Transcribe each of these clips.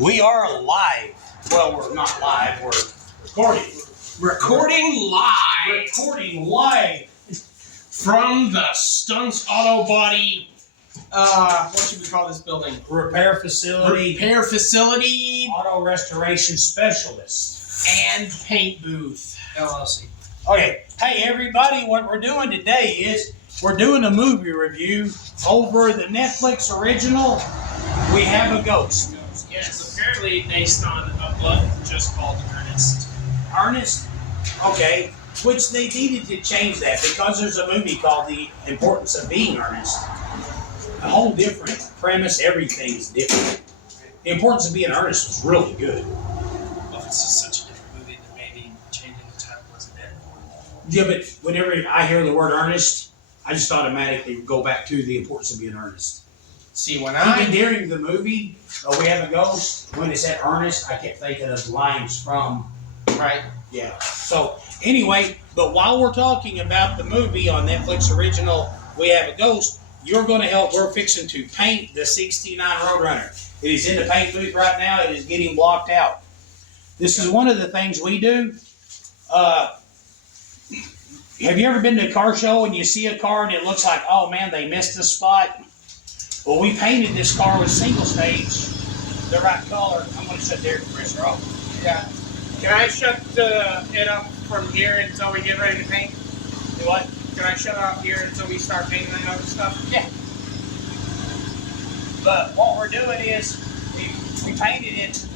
We are live. Well, we're not live. We're recording. Recording live from the Stunts Auto Body. What should we call this building? Repair facility. Repair facility Auto restoration specialist. and paint booth. LLC. Okay. Hey, everybody. What we're doing today is we're doing a movie review over the Netflix original, We Have a Ghost. Yes, apparently based on a book just called Ernest. Ernest? Okay. Which they needed to change that because there's a movie called The Importance of Being Earnest. A whole different premise. Everything's different. The Importance of Being Earnest was really good. Well, if it's just such a different movie, then maybe changing the title wasn't it. Yeah, but whenever I hear the word earnest, I just automatically go back to The Importance of Being Earnest. See, when Even during the movie, We Have a Ghost, when it said earnest, I kept thinking of lines from... Right. Yeah. So, anyway, but while we're talking about the movie on Netflix original, We Have a Ghost, you're going to help. We're fixing to paint the 69 Roadrunner. It is in the paint booth right now. It is getting blocked out. This is one of the things we do. Have you ever been to a car show and you see a car and it looks like, oh man, they missed a spot? Well, we painted this car with single stage, the right color. I'm going to shut the air compressor off. Yeah. Can I shut it up from here until we get ready to paint? Do what? Can I shut it off here until we start painting that other stuff? Yeah. But what we're doing is we painted it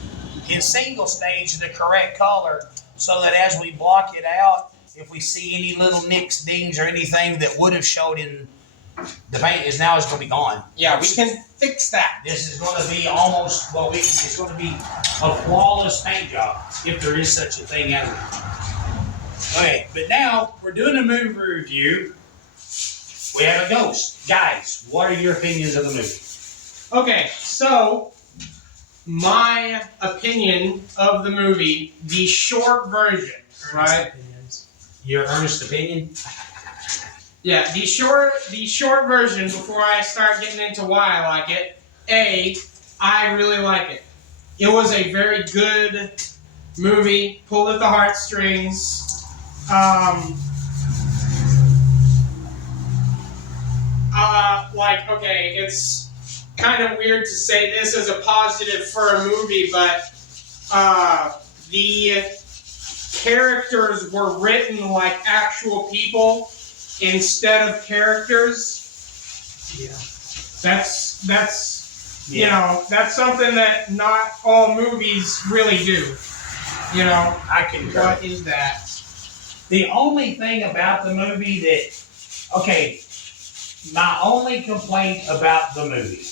in single stage the correct color so that as we block it out, if we see any little nicks, dings, or anything that would have showed in the paint is going to be gone. Yeah, we can fix that. This is going to be almost, it's going to be a flawless paint job, if there is such a thing as it. Okay, but now we're doing a movie review. We Have a Ghost. Guys, what are your opinions of the movie? Okay, so my opinion of the movie, the short version, right? Your earnest opinion? Yeah, the short version before I start getting into why I like it. I really like it. It was a very good movie, pulled at the heartstrings. It's kind of weird to say this as a positive for a movie, but the characters were written like actual people instead of characters. Yeah. That's you know, that's something that not all movies really do. You know, I concur. what is that? The only thing about the movie my only complaint about the movie.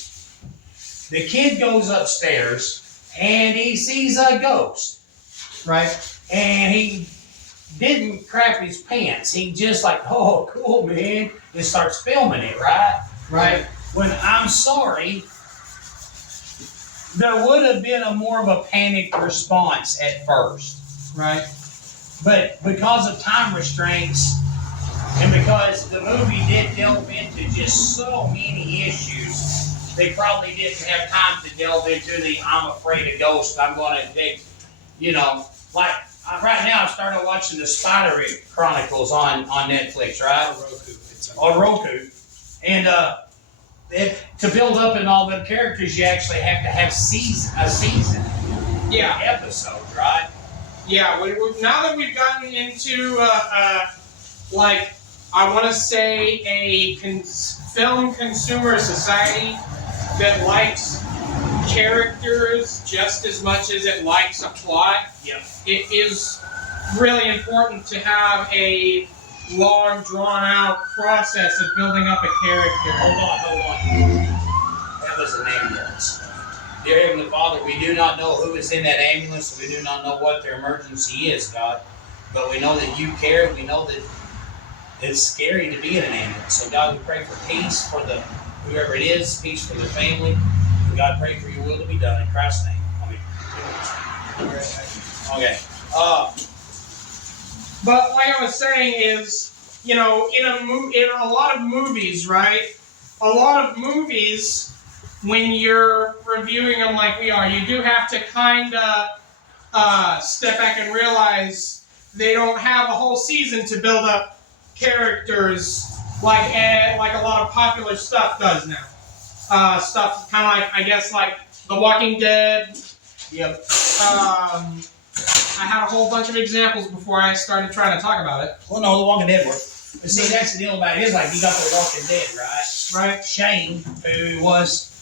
The kid goes upstairs and he sees a ghost. Right. And he didn't crap his pants. He just like, oh, cool, man. And starts filming it, right? Right. When I'm sorry, there would have been more of a panicked response at first. Right. But because of time restraints and because the movie did delve into just so many issues, they probably didn't have time to delve into the I'm afraid of ghosts. I'm going to take, right now I've started watching the Spider Chronicles on Netflix, right? On Roku. And to build up in all the characters, you actually have to have a season. Yeah. Episode, right? Yeah. Now that we've gotten into I want to say a film consumer society that likes characters just as much as it likes a plot. Yeah. It is really important to have a long, drawn-out process of building up a character. Hold on. That was an ambulance. Dear Heavenly Father, we do not know who is in that ambulance. We do not know what their emergency is, God. But we know that you care. We know that it's scary to be in an ambulance. So, God, we pray for peace for whoever it is, peace for the family. And God, pray for your will to be done in Christ's name. Amen. Okay. But like I was saying is, in a lot of movies, right? A lot of movies when you're reviewing them like we are, you do have to kind of step back and realize they don't have a whole season to build up characters like a lot of popular stuff does now. Stuff kind of like, I guess, like The Walking Dead. Yep. I had a whole bunch of examples before I started trying to talk about it. Well, no, The Walking Dead worked. But see, that's the deal about it. It's like you got The Walking Dead, right? Right. Shane, who was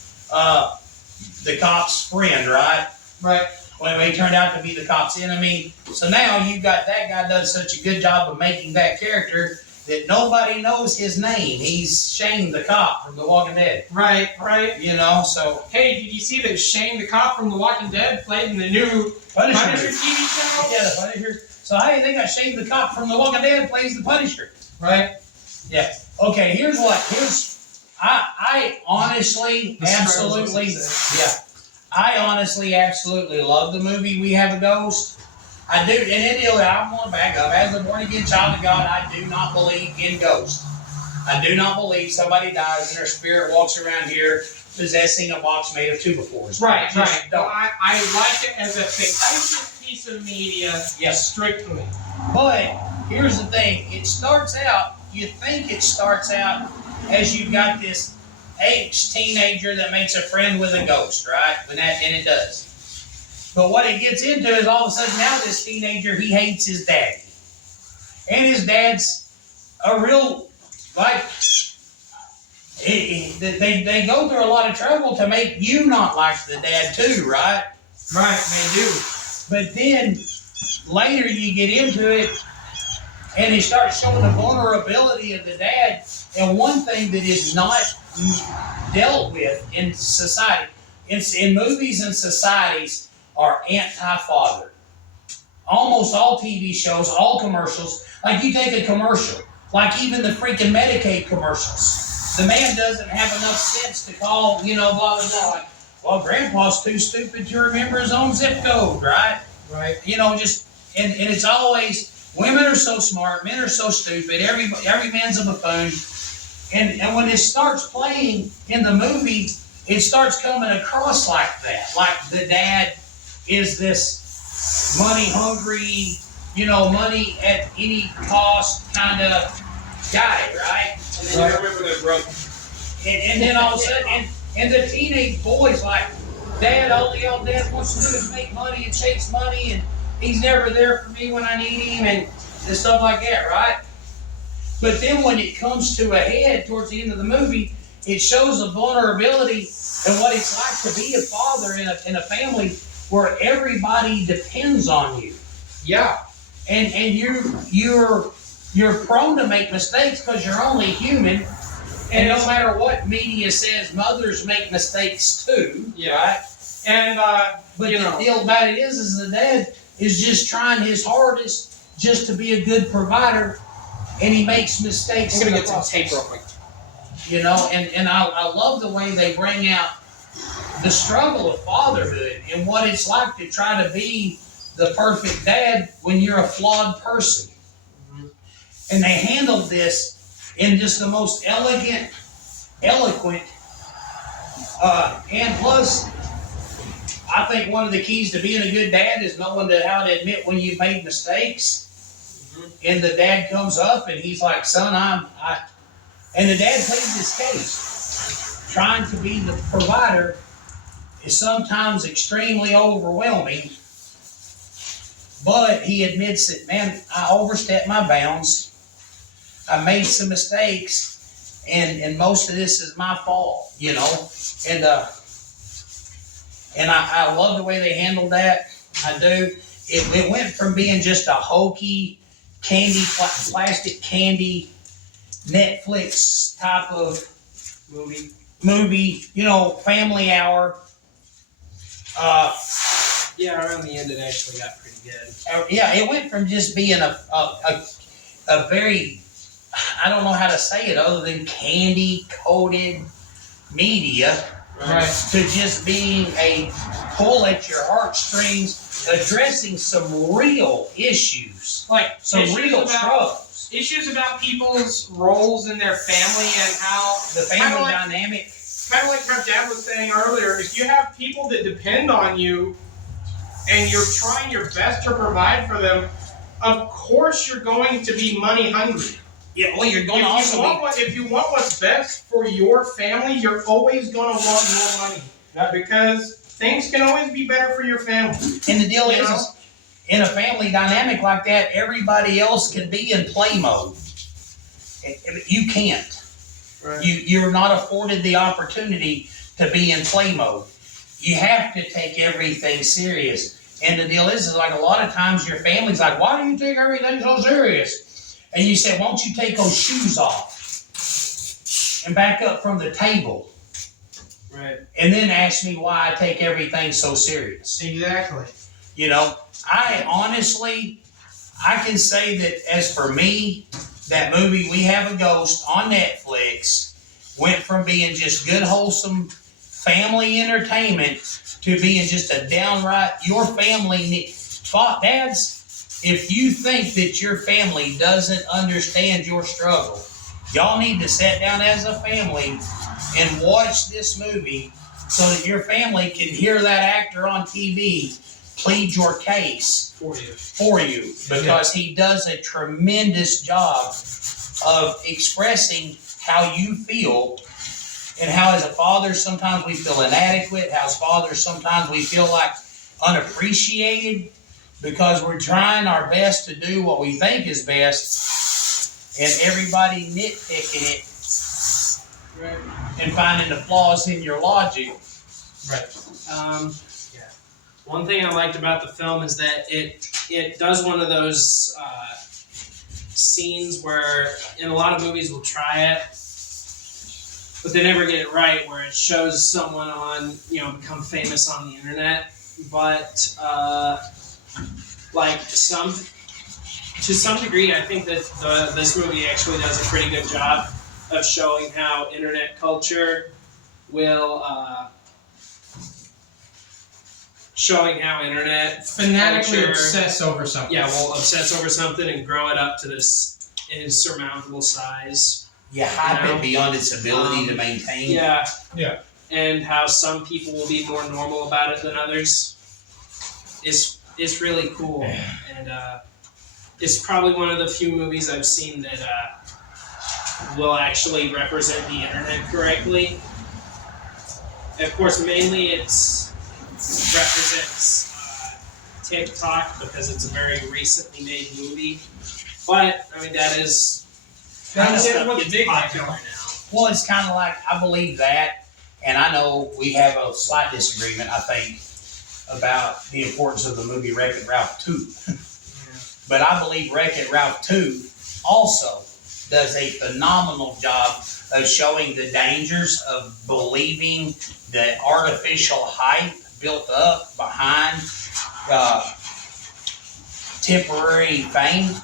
the cop's friend, right? Right. Well, he turned out to be the cop's enemy. So now you got that guy does such a good job of making that character that nobody knows his name. He's Shane the cop from The Walking Dead. Right, right. You know, so. Hey, did you see that Shane the cop from The Walking Dead played in the new Punisher TV show? Yeah, the Punisher. So hey, they got Shane the cop from The Walking Dead plays the Punisher. Right. Yeah. Okay, I honestly, absolutely, I honestly, absolutely love the movie We Have a Ghost. I do, and I'm going to back up. As a born-again child of God, I do not believe in ghosts. I do not believe somebody dies and their spirit walks around here possessing a box made of 2x4s. Right, right. Well, I like it as a fictitious piece of media, yes, strictly. But here's the thing. It starts out, you think it starts out as you've got this teenager that makes a friend with a ghost, right? And it does. But what it gets into is all of a sudden now this teenager, he hates his daddy. And his dad's a real, like, they go through a lot of trouble to make you not like the dad too, right? Right, they do. But then later you get into it and he starts showing the vulnerability of the dad. And one thing that is not dealt with in society, in movies and societies, are anti-father. Almost all TV shows, all commercials, like you take a commercial, like even the freaking Medicaid commercials. The man doesn't have enough sense to call, blah, blah, blah. Like, well, Grandpa's too stupid to remember his own zip code, right? Right. And it's always, women are so smart, men are so stupid, every man's a buffoon. And when it starts playing in the movie, it starts coming across like that. Like the dad is this money-hungry, money at any cost kind of guy, right? And then you remember they're broke. And then all of a sudden, and the teenage boy's like, Dad, all Dad wants to do is make money and chase money, and he's never there for me when I need him, and stuff like that, right? But then when it comes to a head towards the end of the movie, it shows the vulnerability and what it's like to be a father in a family where everybody depends on you. Yeah. And you're prone to make mistakes because you're only human. And no matter what media says, mothers make mistakes too. Yeah. Right? And but the deal about it is the dad is just trying his hardest just to be a good provider, and he makes mistakes. I'm gonna get some tape real quick. And I love the way they bring out the struggle of fatherhood and what it's like to try to be the perfect dad when you're a flawed person. Mm-hmm. And they handled this in just the most elegant, eloquent, and plus, I think one of the keys to being a good dad is knowing how to admit when you've made mistakes. Mm-hmm. And the dad comes up and he's like, son, and the dad pleads his case. Trying to be the provider is sometimes extremely overwhelming, but he admits that, man, I overstepped my bounds. I made some mistakes, and most of this is my fault, And I love the way they handled that. I do. It went from being just a hokey plastic candy, Netflix type of movie, family hour. Yeah, around the end it actually got pretty good. It went from just being a very, I don't know how to say it other than candy-coated media, right, to just being a pull at your heartstrings, addressing some real issues, like some real struggles. Issues about people's roles in their family and how the family dynamic. kind of like how Dad was saying earlier, if you have people that depend on you and you're trying your best to provide for them, of course you're going to be money hungry. Yeah, well, you're going to also If you want what's best for your family, you're always going to want more money. Because things can always be better for your family. And the deal is, in a family dynamic like that, everybody else can be in play mode. You can't. Right. You're not afforded the opportunity to be in play mode. You have to take everything serious. And the deal is like a lot of times your family's like, why do you take everything so serious? And you say, won't you take those shoes off and back up from the table? Right. And then ask me why I take everything so serious. Exactly. You know, I honestly can say that as for me, that movie, We Have a Ghost on Netflix, went from being just good, wholesome family entertainment to being just a downright, your family, dads, if you think that your family doesn't understand your struggle, y'all need to sit down as a family and watch this movie so that your family can hear that actor on TV plead your case for you because he does a tremendous job of expressing how you feel and how as a father sometimes we feel inadequate, how as fathers sometimes we feel like unappreciated because we're trying our best to do what we think is best and everybody nitpicking it and finding the flaws in your logic. Right. One thing I liked about the film is that it does one of those scenes where in a lot of movies will try it, but they never get it right, where it shows someone on, become famous on the internet, but to some degree, I think that this movie actually does a pretty good job of showing how internet culture will fanatically obsess over something. Yeah, will obsess over something and grow it up to this insurmountable size. Yeah, hype it beyond its ability to maintain. Yeah. Yeah. And how some people will be more normal about it than others. It's really cool. And it's probably one of the few movies I've seen that will actually represent the internet correctly. And of course, mainly it represents TikTok because it's a very recently made movie. But I mean, that's what's big popular now. Well, it's kind of like I believe that, and I know we have a slight disagreement. I think about the importance of the movie Wreck-It Ralph 2, but I believe Wreck-It Ralph 2 also does a phenomenal job of showing the dangers of believing the artificial hype built up behind temporary fame.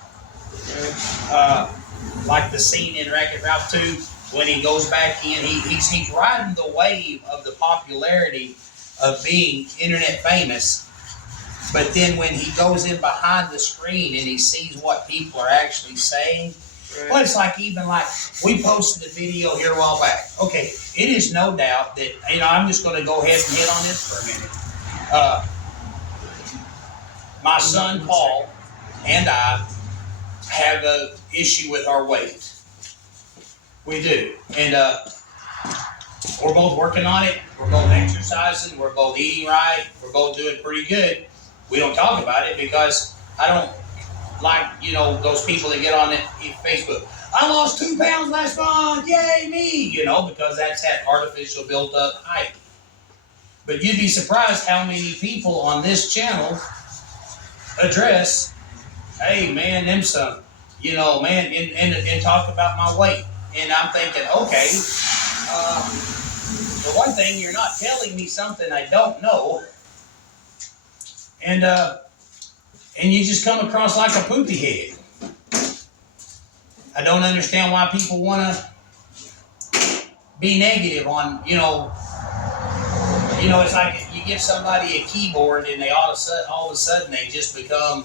Like the scene in Wreck-It Ralph 2 when he goes back in, he's riding the wave of the popularity of being internet famous. But then when he goes in behind the screen and he sees what people are actually saying, well, it's like we posted a video here a while back. Okay, it is no doubt that, I'm just going to go ahead and hit on this for a minute. My son Paul and I have an issue with our weight. We do. And we're both working on it. We're both exercising. We're both eating right. We're both doing pretty good. We don't talk about it because I don't like, those people that get on Facebook. I lost 2 pounds last month. Yay, me. Because that's that artificial built up hype. But you'd be surprised how many people on this channel address, hey, man, them some, and talk about my weight. And I'm thinking, okay, for one thing, you're not telling me something I don't know. And you just come across like a poopy head. I don't understand why people want to be negative on, it's like you give somebody a keyboard and they all of a sudden they just become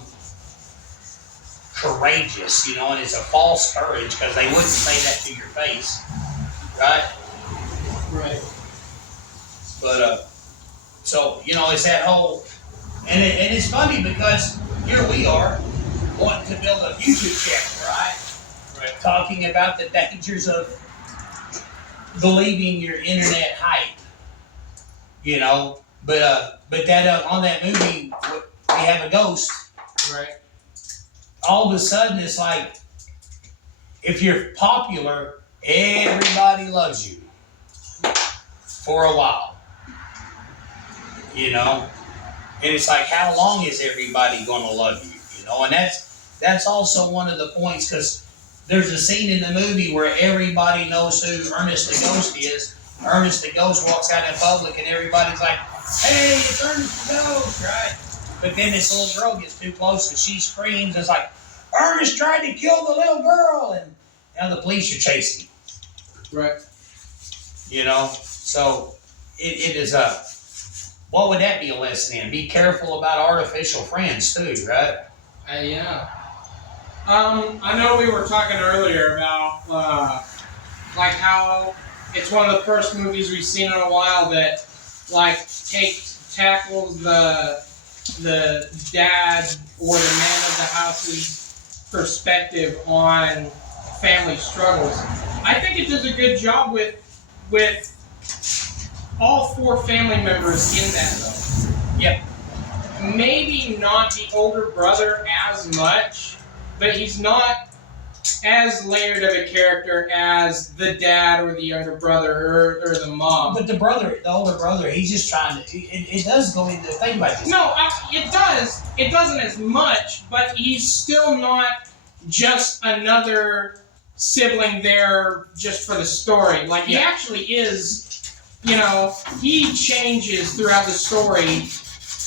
courageous, and it's a false courage because they wouldn't say that to your face, right? Right. But so it's that whole, and it's funny because here we are wanting to build a YouTube channel, right? Right. Talking about the dangers of believing your internet hype, But that on that movie, we have a ghost. Right. All of a sudden, it's like if you're popular, everybody loves you for a while, And it's like, how long is everybody going to love you, And that's also one of the points because there's a scene in the movie where everybody knows who Ernest the Ghost is. Ernest the Ghost walks out in public and everybody's like, hey, it's Ernest the Ghost, right? But then this little girl gets too close and she screams. It's like, Ernest tried to kill the little girl, and now the police are chasing him. Right. So it is what would that be a lesson in? Be careful about artificial friends too, right? Yeah. I know we were talking earlier about like how it's one of the first movies we've seen in a while that tackles the dad or the man of the house's perspective on family struggles. I think it does a good job with all four family members in that though. Yep. Maybe not the older brother as much, but he's not as layered of a character as the dad or the younger brother or the mom. But the older brother, he's just trying to. It does go into think about this. No, it does. It doesn't as much, but he's still not just another sibling there just for the story. Like he actually is. He changes throughout the story.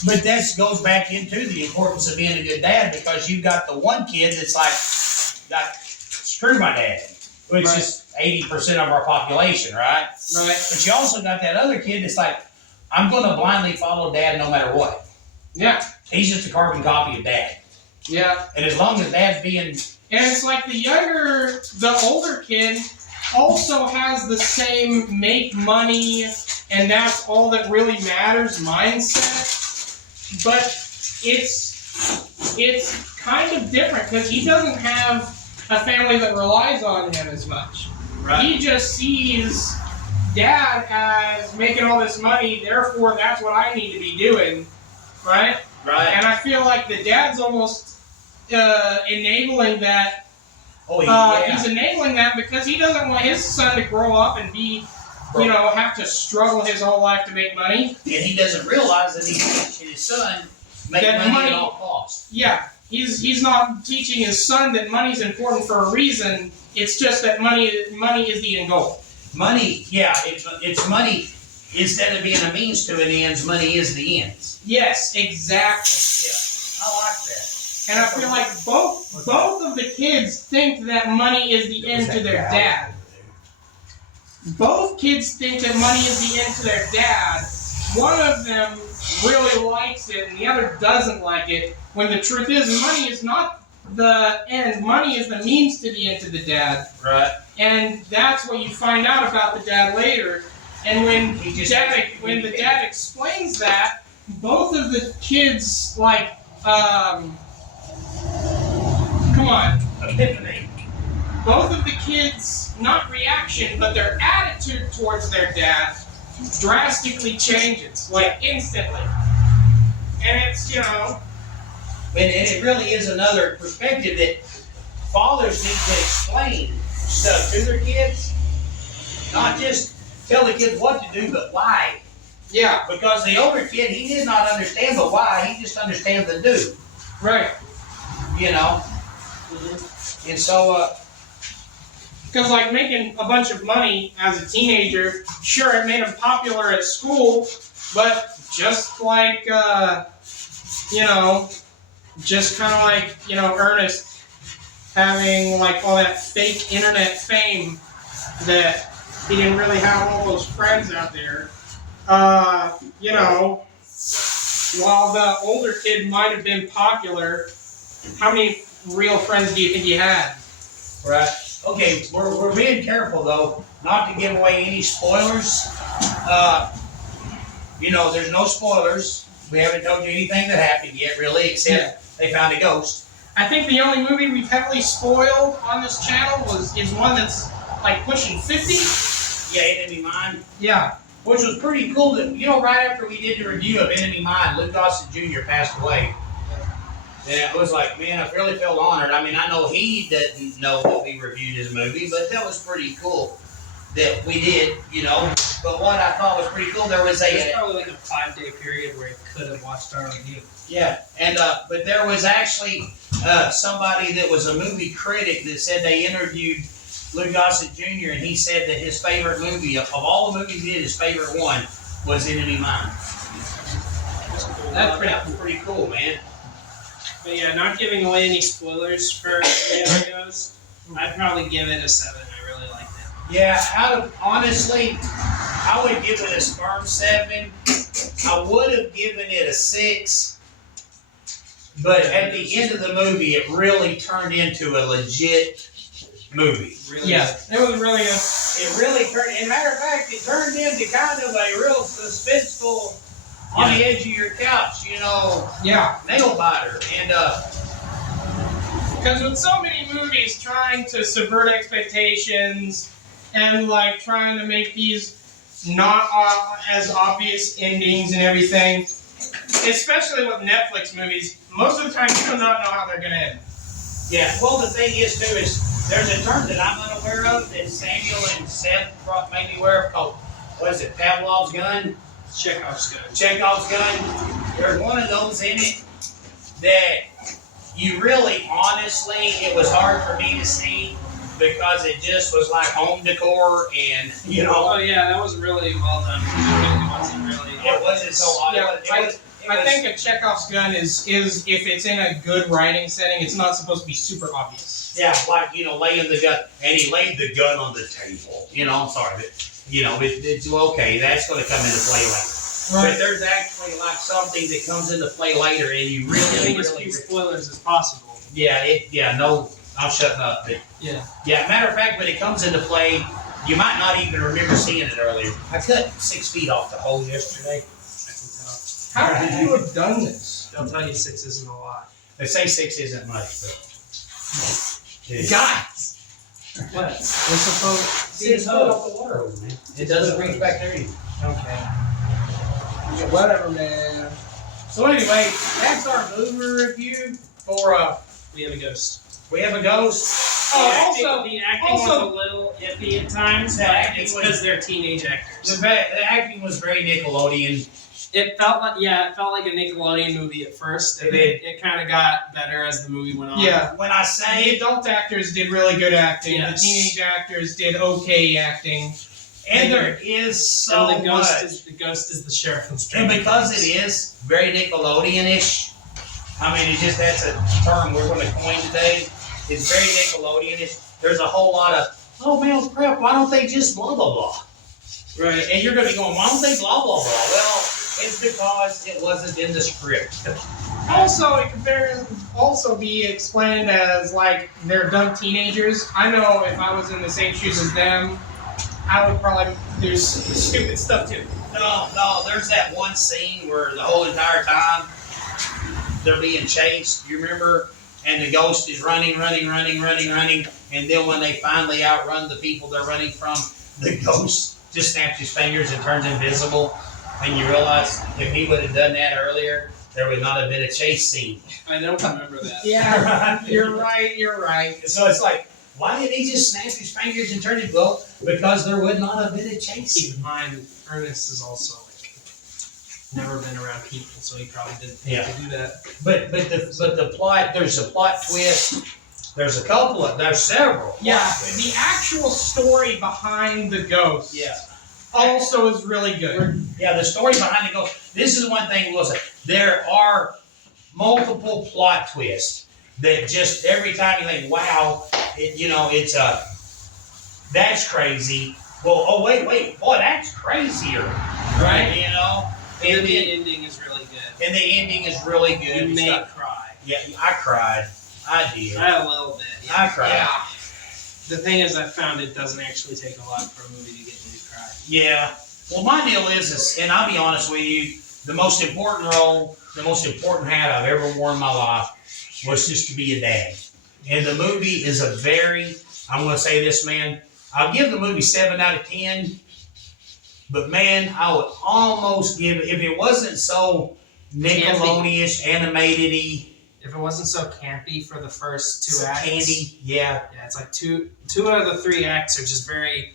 But that goes back into the importance of being a good dad because you've got the one kid that's like, screw my dad, which is 80% of our population, right? Right. But you also got that other kid that's like, I'm going to blindly follow dad no matter what. Yeah. He's just a carbon copy of dad. Yeah. And as long as dad's being... And it's like the older kid also has the same make money and that's all that really matters mindset. But it's kind of different because he doesn't have a family that relies on him as much. Right. He just sees dad as making all this money, therefore that's what I need to be doing, right? Right. And I feel like the dad's almost enabling that. Oh, yeah. He's enabling that because he doesn't want his son to grow up and be, have to struggle his whole life to make money. And he doesn't realize that he's teaching his son make money at all costs. Yeah. He's not teaching his son that money's important for a reason. It's just that money is the end goal. Money, yeah, it's money. Instead of being a means to an ends, money is the ends. Yes, exactly. Yeah, I like that. And I feel like both of the kids think that money is the end to their dad. Both kids think that money is the end to their dad. One of them really likes it and the other doesn't like it, when the truth is money is not the end. Money is the means to the end to the dad. Right. And that's what you find out about the dad later. And when the dad explains that, both of the kids Epiphany. Both of the kids, not reaction, but their attitude towards their dad drastically changes, instantly. And it's, And it really is another perspective that fathers need to explain stuff to their kids. Not just tell the kids what to do, but why. Yeah. Because the older kid, he did not understand the why, he just understands the do. Right. Mm-hmm. And so, because making a bunch of money as a teenager, sure, it made him popular at school, but just Ernest having all that fake internet fame that he didn't really have all those friends out there. While the older kid might have been popular, how many real friends do you think he had? right. Okay, we're being careful though, not to give away any spoilers. you know, there's no spoilers. We haven't told you anything that happened yet, really, except they found a ghost. I think the only movie we've heavily spoiled on this channel is one that's like pushing 50. Yeah, Enemy Mine. Yeah. Which was pretty cool that, you know, right after we did the review of Enemy Mine, Luke Dawson Jr. passed away. And it was like, man, I really felt honored. I mean, I know he didn't know that we reviewed his movie, but that was pretty cool that we did, you know. But what I thought was pretty cool, there was There's probably like a 5-day period where it could have watched our review. yeah, and but there was actually somebody that was a movie critic that said they interviewed Luke Gossett Jr. and he said that his favorite movie of all the movies he did, his favorite one was Enemy Mine. That's pretty cool, man. But yeah, not giving away any spoilers for Indiana Ghost, I'd probably give it a 7. I really liked it. Yeah, honestly, I would give it a firm 7. I would have given it a 6. But at the end of the movie, it really turned into a legit movie. Really Yeah, it was really good. It really turned, as a matter of fact, it turned into kind of a real suspenseful, on the edge of your couch, you know, Yeah. nail biter. And, Because with so many movies trying to subvert expectations and like trying to make these not as obvious endings and everything, especially with Netflix movies, most of the time you do not know how they're gonna end. yeah, well, the thing is, too, is there's a term that I'm unaware of that Samuel and Seth made me aware of called, what is it, Pavlov's gun? Chekhov's gun. Chekhov's gun. There's one of those in it that you really, honestly, it was hard for me to see because it just was like home decor and, you know, Oh yeah, that was really well done. It wasn't really. it wasn't so odd. Yeah, I think a Chekhov's gun is if it's in a good writing setting, it's not supposed to be super obvious. Yeah, like, you know, laying the gun, and he laid the gun on the table. You know, I'm sorry, but, you know, it's okay, that's going to come into play later. But there's actually like something that comes into play later, and you really, Giving as few spoilers as possible. no, I'm shutting up. But Yeah. matter of fact, when it comes into play, you might not even remember seeing it earlier. I cut 6 feet off the hole yesterday. I can tell. How could you have done this? They'll tell you 6 isn't a lot. They say 6 isn't much, but. Guys! What? We're supposed 6 foot off the water hose, man. It doesn't reach back there either. Okay. Whatever, man. So anyway, that's our movie review for We have a ghost. We Have a Ghost. Oh, The acting was a little iffy at times, The but acting it's was- because they're teenage actors. The acting was very Nickelodeon. It felt like a Nickelodeon movie at first, and It then did. it kind of got better as the movie went on. Yeah. When I The say, adult actors did really good acting. Yes. The teenage actors did okay acting. and there is so And the much, ghost is the sheriff and inspector. because it is very Nickelodeon-ish, I mean, that's a term we're going to coin today. It's very Nickelodeon-ish. There's a whole lot of, oh man, crap, why don't they just blah blah blah? Right. And you're going to be going, why don't they blah blah blah? Well, it's because it wasn't in the script. Also, it could also be explained as like they're dumb teenagers. I know if I was in the same shoes as them, I would probably do stupid stuff too. No, there's that one scene where the whole entire time they're being chased, you remember? And the ghost is running, and then when they finally outrun the people they're running from, the ghost just snaps his fingers and turns invisible, and you realize if he would have done that earlier, there would not have been a chase scene. I don't remember that. Yeah, you're right. So it's like, why did he just snap his fingers and turn it? Well, because there would not have been a chase Keep scene. in mind, Ernest is also never been around people, so he probably didn't think Yeah. to do that. But the plot, there's a plot twist. There's several. Yeah, plot twists. the actual story behind the ghost Yeah. also is really good. Yeah, the story behind the ghost. This is one thing we'll say. There are multiple plot twists that just every time you think, wow, it's that's crazy. Well, oh wait, boy, that's crazier, right? You know, And the ending is really good. and the ending is really good. You It's may got- cry. yeah, I cried. I did. I a little bit. Yeah. I cried. Yeah. The thing is, I found it doesn't actually take a lot for a movie to get me to cry. Yeah. Well, my deal is, and I'll be honest with you, the most important role, the most important hat I've ever worn in my life was just to be a dad. And the movie is a very, I'm going to say this, man, I'll give the movie 7 out of 10, but man, I would almost give it, if it wasn't so Nickelodeon-ish, animated-y, If it wasn't so campy for the first 2 acts. candy, yeah. Yeah, it's like two out of the 3 acts are just very,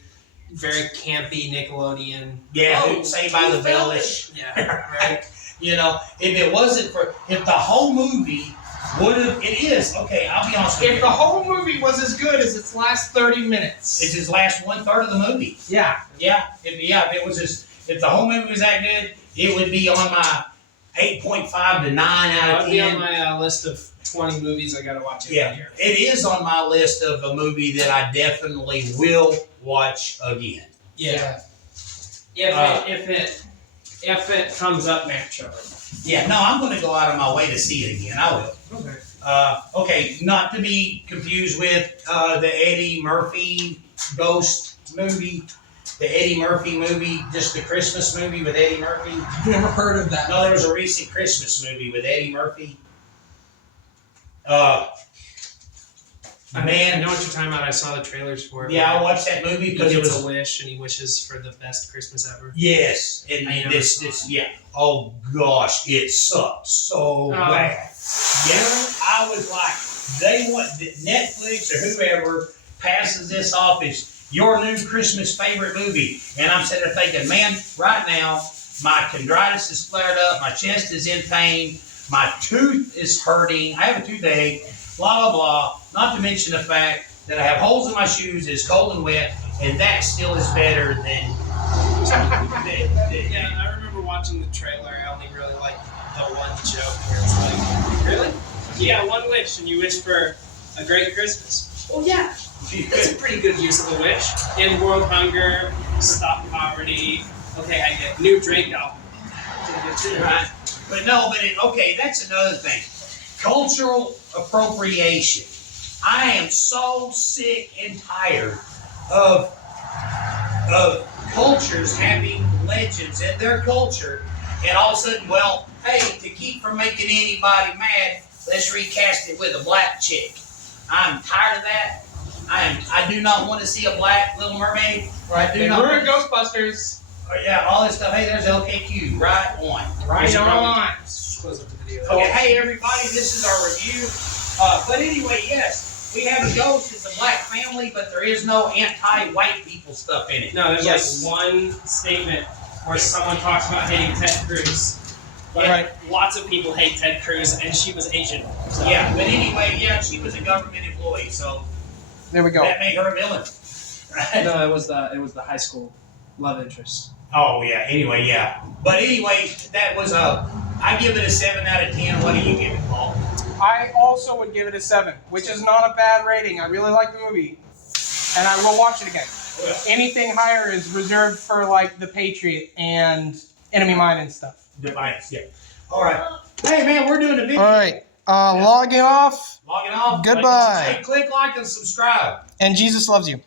very campy Nickelodeon. Yeah, Saved by the Bell-ish. Yeah, right. You know, if it wasn't for, if the whole movie would have, it is, okay, I'll be honest with you. If the whole movie was as good as its last 30 minutes. It's his last 1/3 of the movie. Yeah. Yeah, if it was just, if the whole movie was that good, it would be on my 8.5 to 9 out That of would be on 10. my list of 20 movies I gotta watch every Yeah, year. it is on my list of a movie that I definitely will watch again. Yeah. If it comes up naturally. Yeah, no, I'm going to go out of my way to see it again. I will. Okay. Okay, not to be confused with the Eddie Murphy ghost movie. The Eddie Murphy movie, just the Christmas movie with Eddie Murphy. I've never heard of that. No, there was a recent Christmas movie with Eddie Murphy. I Man, know what you're talking about. I saw the trailers for it. yeah, I watched that movie He because it gets was. a wish and he wishes for the best Christmas ever. Yes, and I never this, saw it. yeah. Oh gosh, it sucks so bad. Yeah, I was like, they want Netflix or whoever passes this off as your new Christmas favorite movie, and I'm sitting there thinking, man, right now my chondritis is flared up, my chest is in pain, my tooth is hurting, I have a toothache, blah blah blah. Not to mention the fact that I have holes in my shoes, it's cold and wet, and that still is better than. Yeah, I remember watching the trailer. I only really liked the one joke where it's like, really? Yeah, one wish and you wish for a great Christmas. Well, yeah. That's a pretty good use of a wish. End world hunger, stop poverty. Okay, I get new Drake album. Right. But no, okay, that's another thing. Cultural appropriation. I am so sick and tired of cultures having legends in their culture, and all of a sudden, well, hey, to keep from making anybody mad, let's recast it with a black chick. I'm tired of that. I do not want to see a black Little Mermaid. Right. I do They not ruined want- Ghostbusters. Oh, yeah, all this stuff. Hey, there's LKQ. Right on. Right Here's a problem. on. Close up the video. Okay, hey everybody, this is our review. But anyway, yes, we have a ghost. It's a black family, but there is no anti-white people stuff in it. No, there's Yes. like one statement where someone talks about hating Ted Cruz. But Right. lots of people hate Ted Cruz, and she was Asian. So. Yeah, but anyway, yeah, she was a government employee, so There we go. that made her a villain. Right? No, it was the high school love interest. Oh yeah. Anyway, yeah. But anyway, that was I give it a 7 out of 10. What do you give it, Paul? I also would give it a 7, which is not a bad rating. I really like the movie, and I will watch it again. Well, Anything higher is reserved for like The Patriot and Enemy Mine and stuff. Defiance. Yeah. All right. Hey man, we're doing a video. All right, logging off, Logging off. Goodbye. Hey, click like and subscribe. and Jesus loves you.